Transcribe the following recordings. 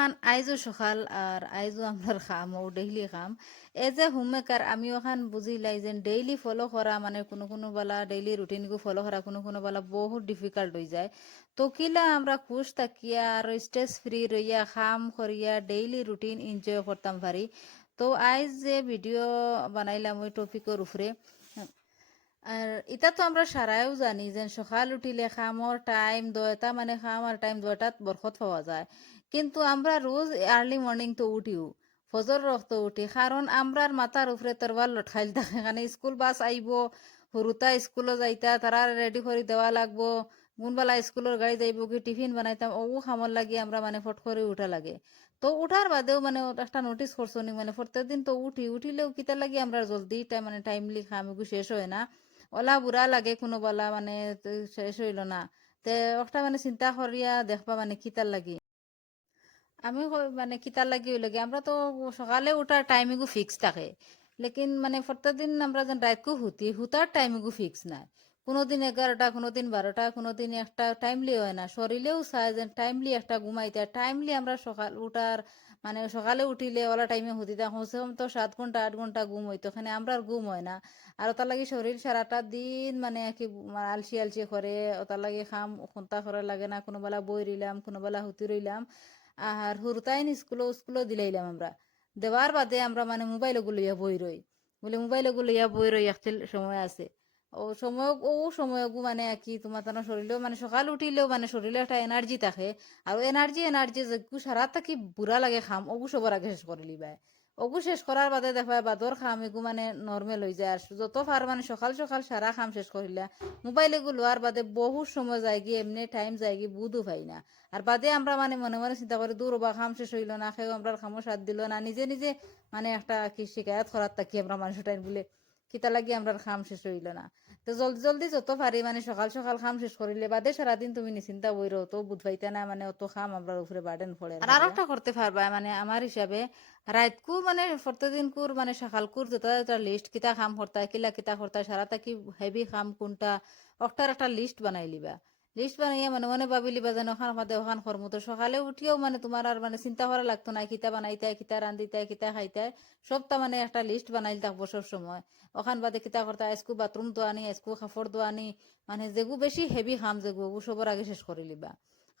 এখন আইজও সকাল আর আইজও আমার খাম ও ডেইলি খাম এজ এ হোম মেকার আমি ওখান বুঝিলাই যে ডেইলি ফলো করা মানে কোনো কোনো বেলা ডেইলি রুটিনকে ফলো করা কোনো কোনো বেলা বহুত ডিফিকাল্ট হয়ে যায় তো কিলা আমরা খুশ থাকিয়া আর স্ট্রেস ফ্রি রইয়া খাম করিয়া ডেইলি রুটিন এনজয় করতাম পারি তো আইজ যে ভিডিও বানাইলাম ওই টপিকের উপরে আর এটা তো আমরা সারাও জানি যে সকাল উঠিলে খামর টাইম দয়টা মানে খাম আর টাইম দয়টাত বরকত পাওয়া যায় কিন্তু আমরা রোজ আর্লি মর্নিং তো উঠিও ফজর রক্ত উঠি কারণ আমরার মাথার উপরে তরবার লটকাইল থাকে মানে স্কুল বাস আইব হুরুতা স্কুলে যাইতা তারা রেডি করে দেওয়া লাগবো কোনবেলা স্কুলের গাড়ি যাইব কি টিফিন বানাইতাম ও খামর লাগি আমরা মানে ফট করে উঠা লাগে তো উঠার বাদেও মানে একটা নোটিস করছো নি মানে প্রত্যেক দিন তো উঠিলেও কিতা লাগি আমরা জলদি মানে টাইমলি খামিগু শেষ হয় না ওলা বুড়া লাগে কোনো বলা মানে তো শেষ হইল না তে একটা মানে চিন্তা করিয়া দেখবা মানে কিতার লাগি আমি মানে কিতার লাগি হইল কি আমরা তো সকালে উঠার টাইমিগু ফিক্স থাকে লেকিন মানে প্রত্যেক দিন আমরা যেন রাতকু হুতার টাইমিগু ফিক্স নাই কোনোদিন 11টা কোনোদিন 12টা কোনোদিন একটা টাইমলি হয় না শরীরেও চায় যে টাইমলি একটা ঘুমাইতে টাইমলি আমরা সকাল উঠার মানে সকালে উঠিলে ওলা টাইমে হুতিতাম কমসে কম তো 7 ঘন্টা 8 ঘন্টা ঘুম হইতো ওখানে আমরা আর ঘুম হয় না আর ওটার লাগি শরীর সারাটা দিন মানে কি আলসি আলসি করে ওটার লাগি খাম খুন্তা করে লাগে না কোনো বেলা বই রইলাম কোনো বেলা হুতি রইলাম আর হুরতাইন স্কুলও দিলাইলাম আমরা দেওয়ার বাদে আমরা মানে মোবাইল লইয়া বই রই বলে মোবাইল লইয়া বই রই একটা সময় আছে ও সময় মানে কি তোমার তার শরীরেও মানে সকাল উঠিলেও মানে শরীরে একটা এনার্জি থাকে আর এনার্জি যে সারা কি বুড়া লাগে খাম ওগু সবার আগে শেষ করে লিবাই ওগু শেষ করার বাদে দেখা বাদর খাম এগু মানে নর্মেল হয়ে যায় আর যত পার মানে সকাল সকাল সারা খাম শেষ করিলা মোবাইল এগু লোয়ার বাদে বহু সময় যায় গিয়ে এমনি টাইম যায় গিয়ে বুধও পাই না আর বাদে আমরা মানে মনে মনে চিন্তা করি দূর বা খাম শেষ হইল না খেয়েও আমরা খামো সাথ দিল না নিজে নিজে মানে একটা কি শিকায়ত করার থাকি আমরা মানুষ টাইম বলে কিতা লাগি আমরা খাম শেষ হইল না তো জলদি জলদি যত পারি মানে সকাল সকাল খাম শেষ করিলে বাদে সারাদিন তুমি নিশ্চিন্তা বইরো তো বুধ পাইতে না মানে অত খাম আমরা উপরে বার্ডেন পড়ে আর আরো একটা করতে পারবা মানে আমার হিসাবে রাতকু মানে প্রতিদিন কুর মানে সকালকুর যেটা যেটা লিস্ট কিতা খাম করতা কিলা কিতা করতা সারাটা কি হেভি খাম কোনটা অক্টার একটা লিস্ট বানাই লিবা লিস্ট বানাইয়া মনে মনে ভাবি লিবা যেন ওখান মাদে ওখান কর্ম তো সকালে উঠিও মানে তোমার আর মানে চিন্তা করা লাগতো না কিতা বানাইতে কিতা রান্ধিতে কিতা খাইতে সবটা মানে একটা লিস্ট বানাইল থাকবো সব সময় ওখান বাদে কিতা করতা আইসকু বাথরুম দোয়ানি আইসকু কাপড় দোয়ানি মানে যেগু বেশি হেভি খাম যেগু ওগু সবর আগে শেষ করে লিবা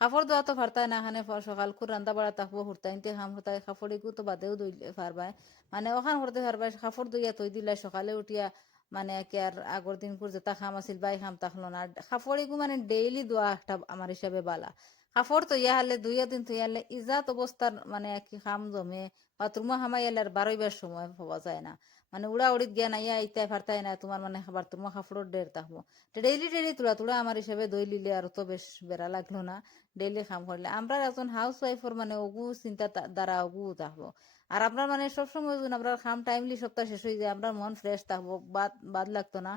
কাপড় দোয়া তো পারতাই না এখানে সকাল করে রান্না বাড়া থাকবো হুরতাইনতে খাম হতাই কাপড় এগু তো বাদেও দইলে পারবাই মানে ওখান করতে পারবাই কাপড় দইয়া তৈ দিলাই সকালে উঠিয়া মানে কি আর আগর দিন করে যেটা খাম আছিল বাই খাম তাকলো না কাপড় এগু মানে ডেইলি দোয়া একটা আমার হিসাবে বালা কাপড় তৈয়া হলে 2 দিন তৈয়া হলে ইজাত অবস্থার মানে কি খাম জমে বাথরুমে হামাই এলে আর বারোইবার সময় পাওয়া যায় না মানে উড়া উড়িত গিয়া নাইয়া ইত্যাই ফারতাই না তোমার মানে বাথরুমে কাপড়ের ডের থাকবো ডেইলি ডেইলি তুলা তুলা আমার হিসাবে দই লিলে আর তো বেশ বেড়া লাগলো না ডেইলি কাম করলে আমরা একজন হাউস ওয়াইফর মানে ওগু চিন্তা দ্বারা ওগু থাকবো আর আপনার মানে সবসময় যদি আপনার খাম টাইমলি সপ্তাহ শেষ হয়ে যায় আপনার মন ফ্রেশ থাকবো বাদ বাদ লাগতো না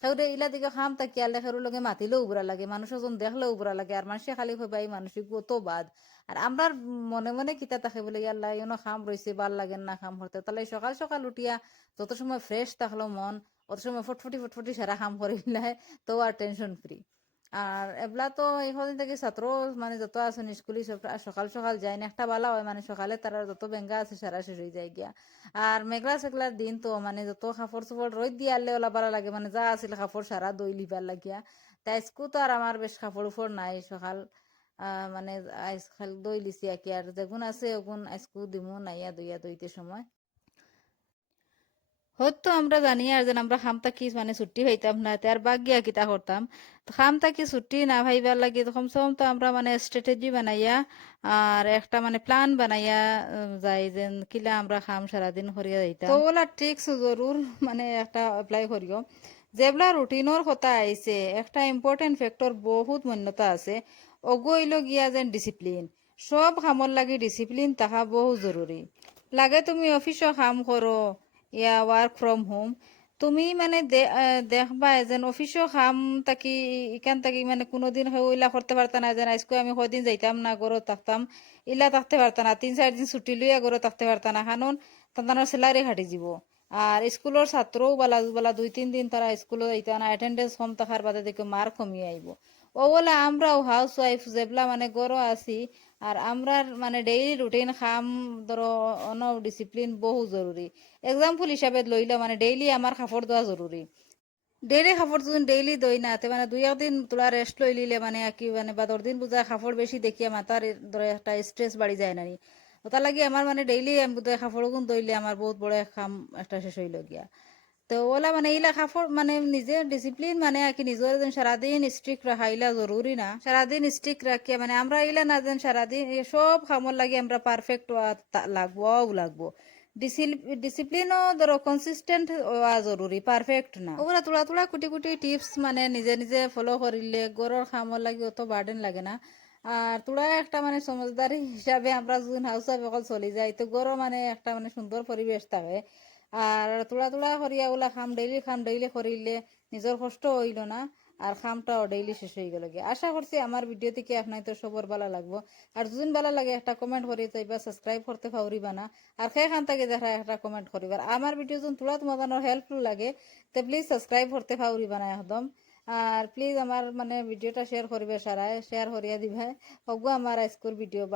সেউরে ইলা দিকে খাম তাকি আলে খেরুর লগে মাতিলেও উবরা লাগে মানুষ যখন দেখলেও উবরা লাগে আর মানুষে খালি হইবাই মানসিক কত বাদ আর আমরা মনে মনে কিতা থাকে বলে ইয়াল্লা ইনো খাম রয়েছে ভাল লাগেন না খাম হতে তাহলে সকাল সকাল উঠিয়া যত সময় ফ্রেশ থাকলো মন অত সময় ফটফটি ফটফটি সারা কাম করিলে তো আর টেনশন ফ্রি আর এবলা তো এখন থেকে ছাত্র মানে যত আছেন স্কুলে সব সকাল সকাল যায় না একটা বালা হয় মানে সকালে তারা যত বেঙ্গা আছে সারা শেষ হয়ে যায় গিয়া আর মেঘলা সেগলার দিন তো মানে যত কাপড় চোপড় রোদ দিয়ে আনলে ওলা বারা লাগে মানে যা আছিল কাপড় সারা দই লিবার লাগিয়া তাই স্কু তো আর আমার বেশ কাপড় উপর নাই সকাল মানে আজকাল দই লিছি আর কি আর যেগুন আছে ওগুন আজকু দিমু নাইয়া দইয়া দইতে সময় হয়তো আমরা জানি আর যেন আমরা খামতা কি মানে ছুটি হইতাম না তার বাগিয়া কিতা করতাম তো খামতা কি ছুটি না ভাইবার লাগে তো কমসে কম তো আমরা মানে স্ট্র্যাটেজি বানাইয়া আর একটা মানে প্ল্যান বানাইয়া যাই যেন কিলা আমরা খাম সারাদিন করিয়া যাইতাম তো ওলা ট্রিক্স জরুর মানে একটা অ্যাপ্লাই করিও যেগুলা রুটিনের কথা আইছে একটা ইম্পর্টেন্ট ফ্যাক্টর বহুত মান্যতা আছে অগইল গিয়া যেন ডিসিপ্লিন সব কামর লাগি ডিসিপ্লিন তাহা বহু জরুরি লাগে তুমি অফিসও কাম করো ইয়া ওয়ার্ক ফ্রম হোম তুমি মানে দেখবা যেন অফিসও খাম তাকি ইকান তাকি মানে কোনোদিন ওইলা করতে পারতা না যেন আজকে আমি কদিন যাইতাম না গরো থাকতাম ইলা থাকতে পারতা না 3-4 দিন ছুটি লইয়া গরো থাকতে পারতা না কারণ তাদের স্যালারি হাঁটি যাব আর স্কুলের ছাত্রও বলা বলা 2-3 দিন তারা স্কুলে যাইতা না অ্যাটেন্ডেন্স কম থাকার বাদে দেখে মার্ক কমিয়ে আইব ও বলে আমরাও হাউস ওয়াইফ যেবলা মানে গরো আছি আর আমরার মানে ডেইলি রুটিন খাম ধরো অন ডিসিপ্লিন বহু জরুরি। এক্সাম্পল হিসাবে লইলে মানে ডেইলি আমার কাপড় ধোয়া জরুরি। ডেইলি কাপড় যদি ডেইলি দই না তে মানে দুই একদিন তোলা রেস্ট লই লিলে মানে কি মানে বা 10 দিন বুঝা কাপড় বেশি দেখিয়া মাথার ধরে একটা স্ট্রেস বাড়ি যায় না নি। ওটা লাগি আমার মানে ডেইলি আমি বুঝাই কাপড় গুণ দইলে আমার বহুত বড় এক কাম একটা শেষ হইল গিয়া। তো ওলা মানে এইলা কাপড় মানে নিজে ডিসিপ্লিন মানে আর কি নিজের যেন সারাদিন স্ট্রিক্ট রাখা ইলা জরুরি না। সারাদিন স্ট্রিক্ট রাখিয়া মানে আমরা ইলা না যেন সারাদিন সব কামর লাগি আমরা পারফেক্ট লাগবো। ডিসিপ্লিনও ধরো কনসিস্টেন্ট হওয়া জরুরি, পারফেক্ট না। ওগুলা তোলা তোলা কুটি কুটি টিপস মানে নিজে নিজে ফলো করিলে গরুর কামর লাগি অত বার্ডেন লাগে না। আর তোরা একটা মানে সমজদারি হিসাবে আমরা যখন হাউস ওয়াইফ অকল চলি যাই তো গরো মানে একটা মানে সুন্দর পরিবেশ থাকে। আর তোলা তোলা করিয়া ওলা খাম ডেইলি করিলে নিজের কষ্ট হইল না। আর খামটাও ডেইলি শেষ হয়ে গেল গিয়ে। আশা করছি আমার ভিডিও থেকে আপনার তো সবর ভালো লাগবো। আর যদি ভালো লাগে একটা কমেন্ট করি তো এবার সাবস্ক্রাইব করতে পারিবা না। আর সেখান থেকে দেখা একটা কমেন্ট করিবার। আমার ভিডিও যদি তোলা তোমাদের হেল্পফুল লাগে তো প্লিজ সাবস্ক্রাইব করতে পারিবা না একদম। আর প্লিজ আমার মানে ভিডিওটা শেয়ার করিবে সারায় শেয়ার করিয়া দিবা। হবো আমার আজকের ভিডিও বা